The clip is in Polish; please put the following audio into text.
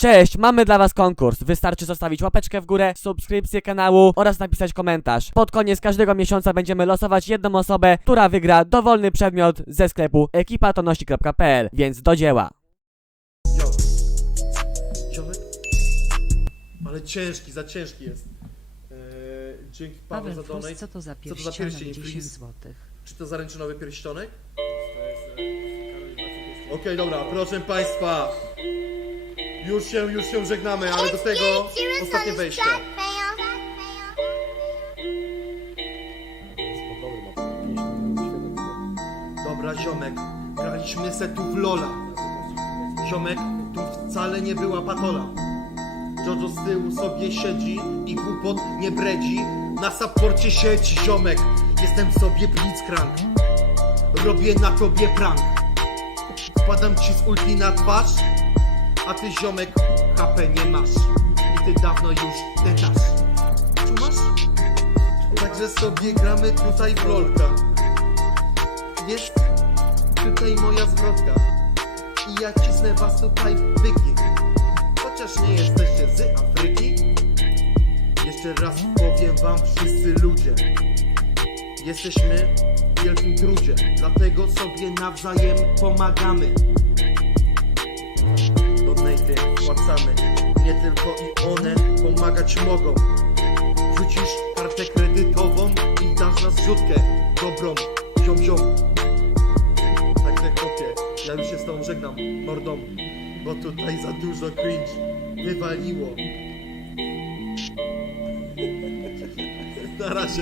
Cześć, mamy dla was konkurs. Wystarczy zostawić łapeczkę w górę, subskrypcję kanału oraz napisać komentarz. Pod koniec każdego miesiąca będziemy losować jedną osobę, która wygra dowolny przedmiot ze sklepu ekipatoności.pl, więc do dzieła. Jo. Ziomek? Ale ciężki, za ciężki jest. Eee, dzięki Paweł Paweł za donate. Co to za Co to za pierścionek pierścień, 10 please? złotych? Czy to zaręczynowy pierścionek? Okej, dobra, proszę Państwa. Już się, już się żegnamy, ale do tego ostatnie wejście. Dobra, ziomek, graliśmy se tu w Lola. Ziomek, tu wcale nie była patola. Jojo z tyłu sobie siedzi i głupot nie bredzi. Na saporcie siedzi ziomek, jestem sobie blitzcrank. Robię na tobie prank. Wpadam ci z ulti na twarz, a ty ziomek HP nie masz. I ty dawno już detasz. Czumasz? Także sobie gramy tutaj w lolka. Jest tutaj moja zwrotka. I ja cisnę was tutaj byki. Chociaż nie jesteście z Afryki. Jeszcze raz powiem wam wszyscy ludzie. Jesteśmy w wielkim trudzie, dlatego sobie nawzajem pomagamy. Donaty płacamy, nie tylko i one pomagać mogą. Rzucisz kartę kredytową i dasz na zrzutkę dobrą, ziom ziom. Także kopie, ja już się z tobą żegnam, mordą, bo tutaj za dużo cringe wywaliło. Na razie.